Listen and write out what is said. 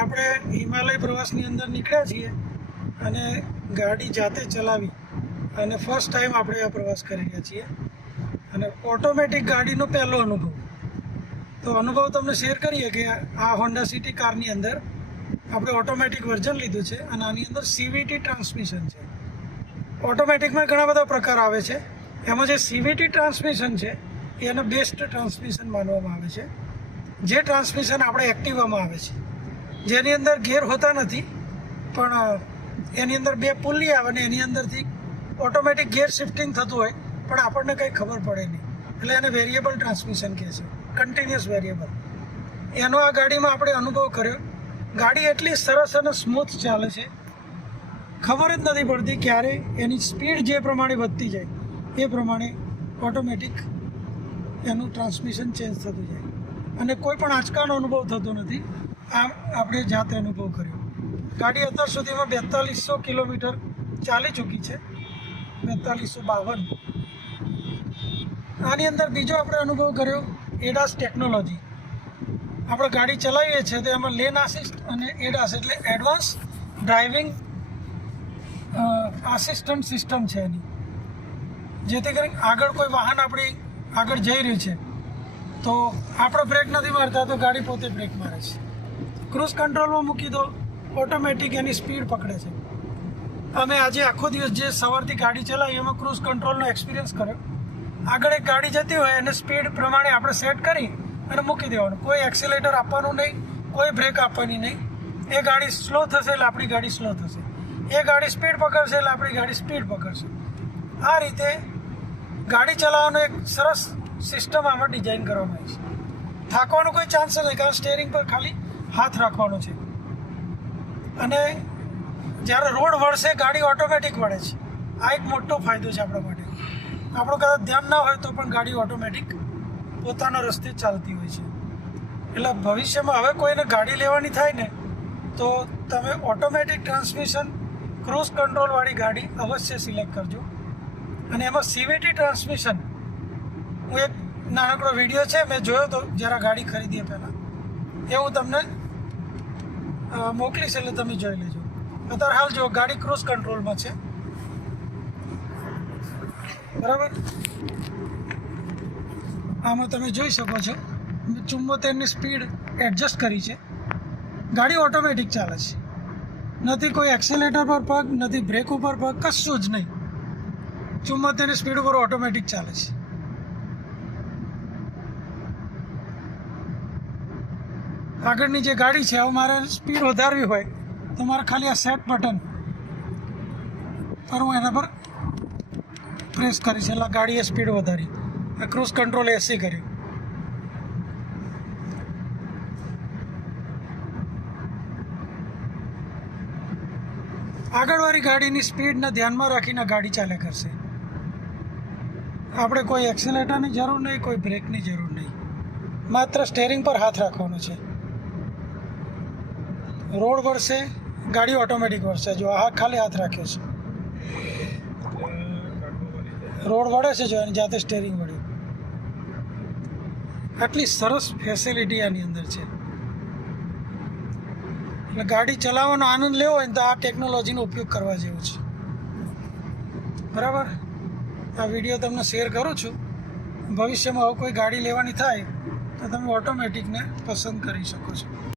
આપણે હિમાલય પ્રવાસની અંદર નીકળ્યા છીએ અને ગાડી જાતે ચલાવી અને ફર્સ્ટ ટાઈમ આપણે આ પ્રવાસ કરી રહ્યા છીએ અને ઓટોમેટિક ગાડીનો પહેલો અનુભવ. તો અનુભવ તમને શેર કરીએ કે આ હોન્ડા સિટી કારની અંદર આપણે ઓટોમેટિક વર્ઝન લીધું છે અને આની અંદર સીવીટી ટ્રાન્સમિશન છે. ઓટોમેટિકમાં ઘણા બધા પ્રકાર આવે છે, એમાં જે સીવીટી ટ્રાન્સમિશન છે એને બેસ્ટ ટ્રાન્સમિશન માનવામાં આવે છે. જે ટ્રાન્સમિશન આપણે એક્ટિવામાં આવે છે, જેની અંદર ગેર હોતા નથી પણ એની અંદર બે પુલ્લી આવે ને એની અંદરથી ઓટોમેટિક ગેર શિફ્ટિંગ થતું હોય પણ આપણને કંઈ ખબર પડે નહીં, એટલે એને વેરિયેબલ ટ્રાન્સમિશન કહે છે, કન્ટિન્યુઅસ વેરિયેબલ. એનો આ ગાડીમાં આપણે અનુભવ કર્યો. ગાડી એટલી સરસ અને સ્મૂથ ચાલે છે, ખબર જ નથી પડતી ક્યારે એની સ્પીડ જે પ્રમાણે વધતી જાય એ પ્રમાણે ઓટોમેટિક એનું ટ્રાન્સમિશન ચેન્જ થતું જાય અને કોઈ પણ આંચકાનો અનુભવ થતો નથી. આમ આપણે જાતે અનુભવ કર્યો. ગાડી અત્યાર સુધીમાં 4200 કિલોમીટર ચાલી ચૂકી છે, 4252. આની અંદર બીજો આપણે અનુભવ કર્યો એડાસ ટેકનોલોજી. આપણે ગાડી ચલાવીએ છીએ તો એમાં લેન આસિસ્ટ અને એડાસ એટલે એડવાન્સ ડ્રાઇવિંગ આસિસ્ટન્ટ સિસ્ટમ છે એની, જેથી કરીને આગળ કોઈ વાહન આપણી આગળ જઈ રહ્યું છે તો આપણે બ્રેક નથી મારતા તો ગાડી પોતે બ્રેક મારે છે. ક્રૂઝ કંટ્રોલમાં મૂકી દો, ઓટોમેટિક એની સ્પીડ પકડે છે. અમે આજે આખો દિવસ જે સવારથી ગાડી ચલાવી એમાં ક્રૂઝ કંટ્રોલનો એક્સપિરિયન્સ કર્યો. આગળ એક ગાડી જતી હોય એને સ્પીડ પ્રમાણે આપણે સેટ કરી અને મૂકી દેવાનું. કોઈ એક્સિલેટર આપવાનું નહીં, કોઈ બ્રેક આપવાની નહીં. એ ગાડી સ્લો થશે એટલે આપણી ગાડી સ્લો થશે, એ ગાડી સ્પીડ પકડશે એટલે આપણી ગાડી સ્પીડ પકડશે. આ રીતે ગાડી ચલાવવાનો એક સરસ સિસ્ટમ આમાં ડિઝાઇન કરવામાં આવી છે. થાકવાનો કોઈ ચાન્સ નથી, કારણ સ્ટેરિંગ પર ખાલી હાથ રાખવાનો છે અને જ્યારે રોડ વળશે ગાડી ઓટોમેટિક વળે છે. આ એક મોટો ફાયદો છે આપણા માટે. આપણું કદાચ ધ્યાન ના હોય તો પણ ગાડી ઓટોમેટિક પોતાના રસ્તે ચાલતી હોય છે. એટલે ભવિષ્યમાં હવે કોઈને ગાડી લેવાની થાય ને તો તમે ઓટોમેટિક ટ્રાન્સમિશન ક્રૂઝ કંટ્રોલવાળી ગાડી અવશ્ય સિલેક્ટ કરજો. અને એમાં સીવીટી ટ્રાન્સમિશન હું એક નાનકડો વિડીયો છે મેં જોયો હતો જરા ગાડી ખરીદીએ પહેલાં, એ હું તમને મોકલીશ એટલે તમે જોઈ લેજો. અત્યારે હાલ જો ગાડી ક્રૂઝ કંટ્રોલમાં છે, બરાબર. આમાં તમે જોઈ શકો છો 74ની સ્પીડ એડજસ્ટ કરી છે. ગાડી ઓટોમેટિક ચાલે છે, નથી કોઈ એક્સિલેટર પર પગ, નથી બ્રેક ઉપર પગ, કશું જ નહીં. 74ની સ્પીડ ઉપર ઓટોમેટિક ચાલે છે. આગળની જે ગાડી છે હવે મારે સ્પીડ વધારવી હોય તો મારે ખાલી આ સેટ બટન પર હું એના પર પ્રેસ કરીશ એટલે ગાડીએ સ્પીડ વધારી. આ ક્રૂઝ કંટ્રોલ એસી કર્યું. આગળવાળી ગાડીની સ્પીડને ધ્યાનમાં રાખીને ગાડી ચાલે કરશે. આપણે કોઈ એક્સિલેટરની જરૂર નહીં, કોઈ બ્રેકની જરૂર નહીં, માત્ર સ્ટેરિંગ પર હાથ રાખવાનો છે. રોડ વળશે ગાડી ઓટોમેટિક વળશે. જો આ ખાલી હાથ રાખ્યો છે, રોડ વળે છે, જો એની જાતે સ્ટેરિંગ વળ્યું. આટલી સરસ ફેસિલિટી આની અંદર છે. એટલે ગાડી ચલાવવાનો આનંદ લેવો હોય ને તો આ ટેકનોલોજીનો ઉપયોગ કરવા જેવો છે, બરાબર. આ વિડીયો તમને શેર કરું છું. ભવિષ્યમાં હવે કોઈ ગાડી લેવાની થાય તો તમે ઓટોમેટિકને પસંદ કરી શકો છો.